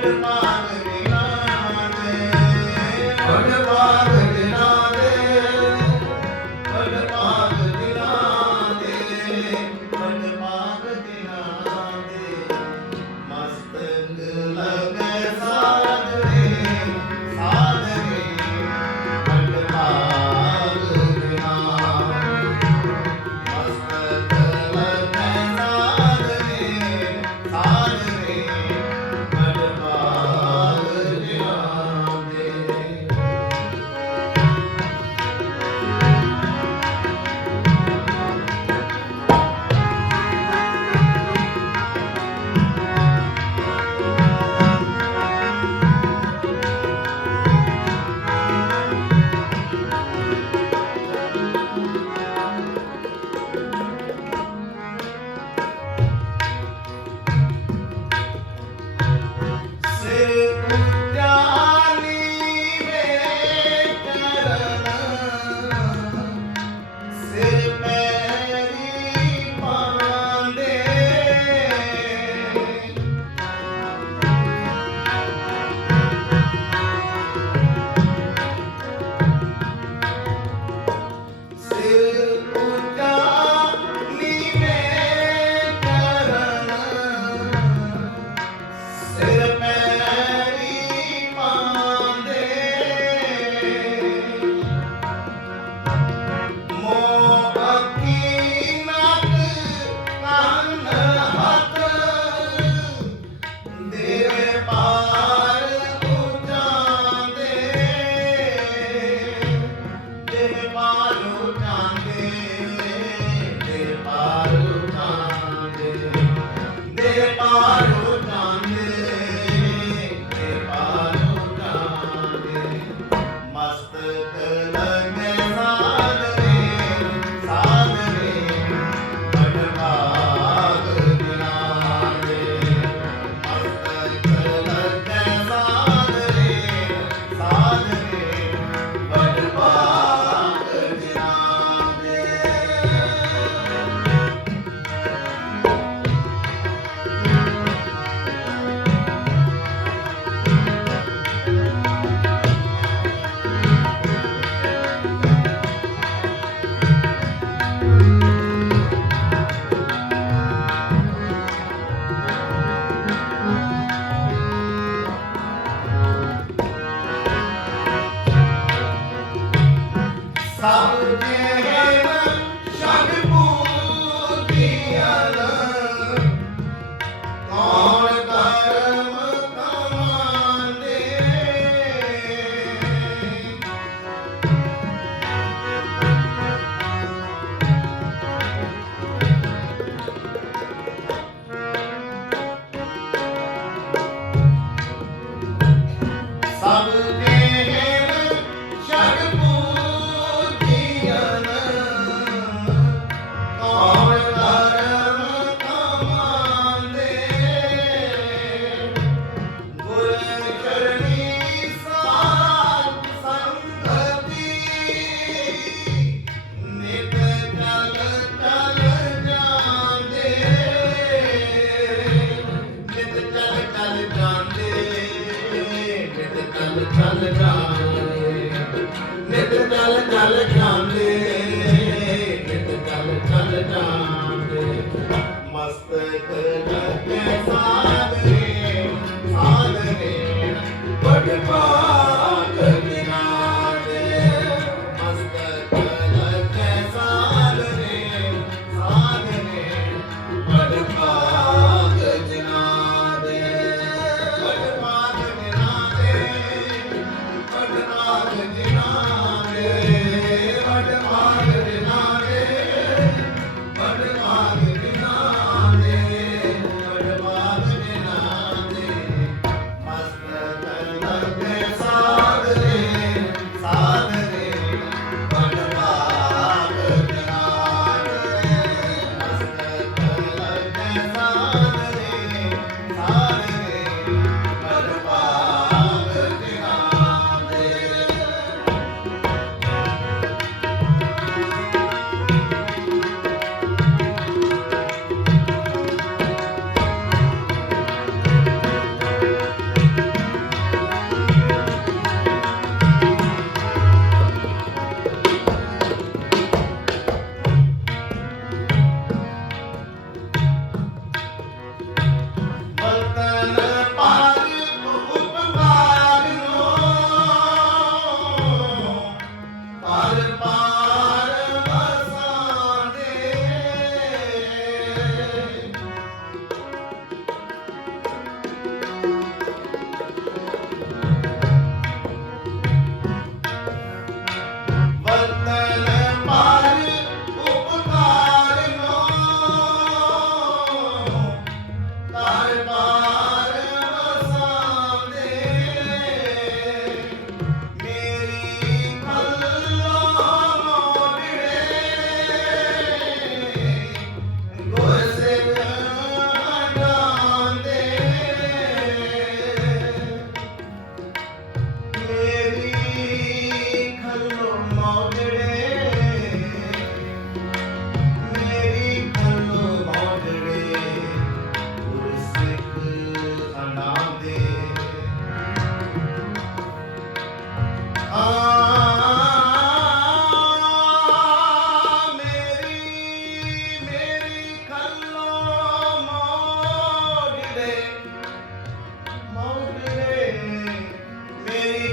Bye. ਸਭ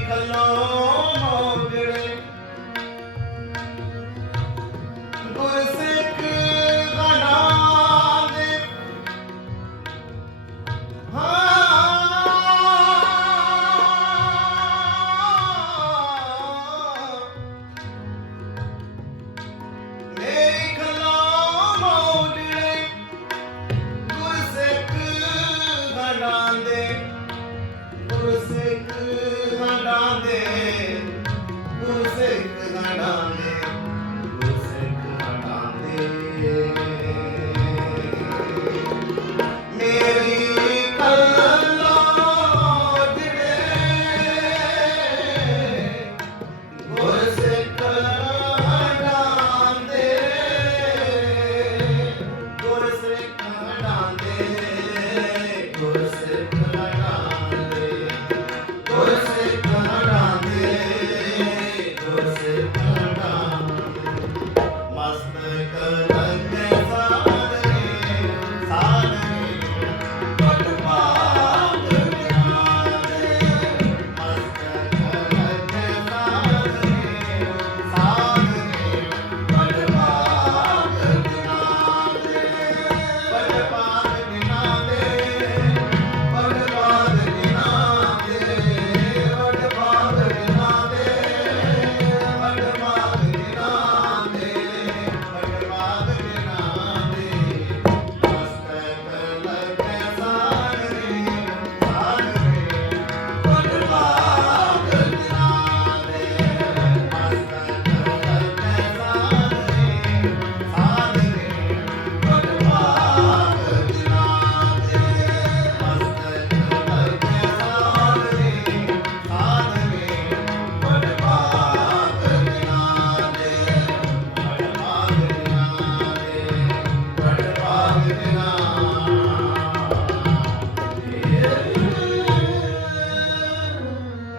ਮੇਰੀ